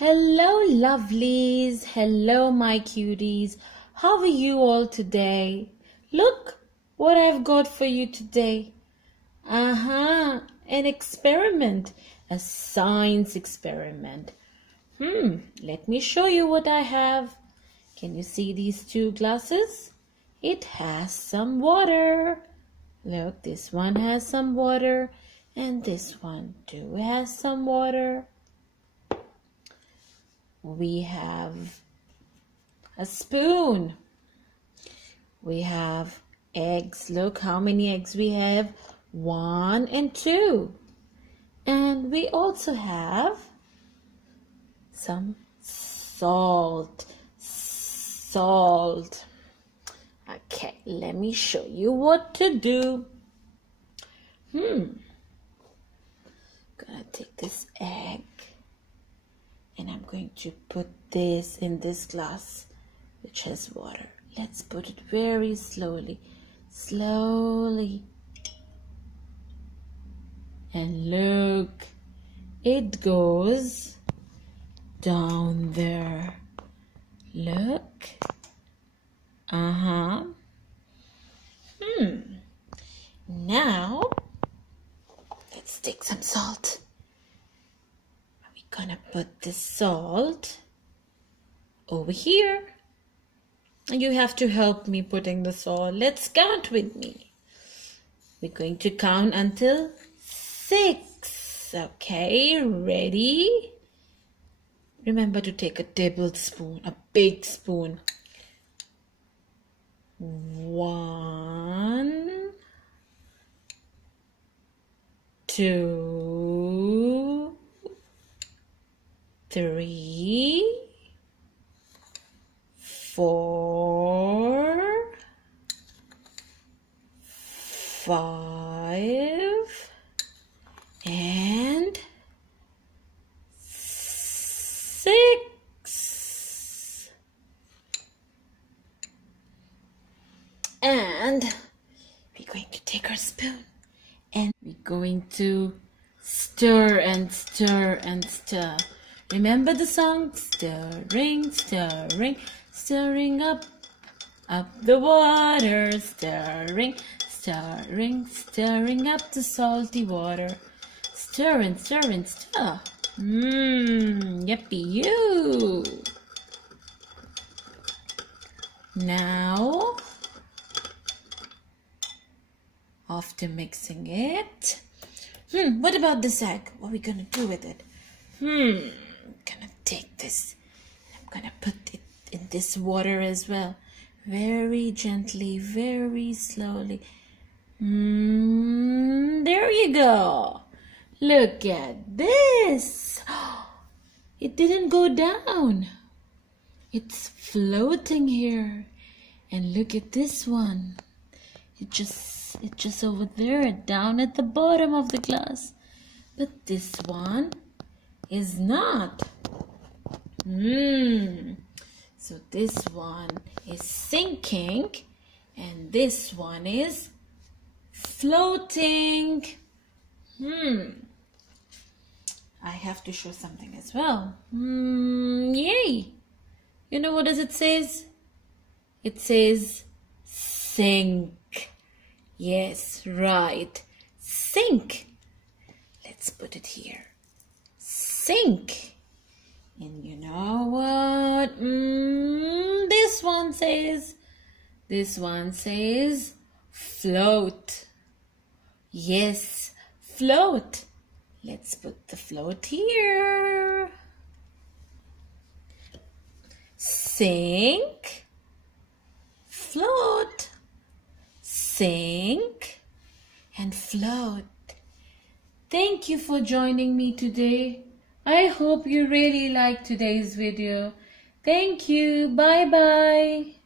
Hello, lovelies. Hello, my cuties. How are you all today? Look what I've got for you today. An experiment, a science experiment. Let me show you what I have. Can you see these two glasses? It has some water. Look, this one has some water and this one too has some water. We have a spoon. We have eggs. Look how many eggs we have. 1 and 2. And we also have some salt. Okay, let me show you what to do. Gonna take this egg and I'm going to put this in this glass which has water. Let's put it very slowly. And look, it goes down there. Look. Now, let's take some salt. We're gonna put the salt over here. And you have to help me putting the salt. Let's count with me. We're going to count until 6. Okay, ready? Remember to take a tablespoon, a big spoon. 1, 2, 3, 4, 5, and 6. And we're going to take our spoon and we're going to stir and stir and stir. Remember the song? Stirring, stirring, stirring up the water. Stirring, stirring, stirring up the salty water. Stir and stir and stir. Yippee you. Now, after mixing it, what about this egg? What are we gonna do with it? I'm gonna take this. I'm gonna put it in this water as well. Very gently, very slowly. There you go. Look at this. It didn't go down. It's floating here. And look at this one. It's just over there, down at the bottom of the glass. But this one is not. So this one is sinking and this one is floating. I have to show something as well. Yay! You know what does it says? It says sink. Yes, right. Sink. Let's put it here. Sink. And you know what? This one says float. Yes, float. Let's put the float here. Sink, float, sink, and float. Thank you for joining me today. I hope you really liked today's video. Thank you. Bye-bye.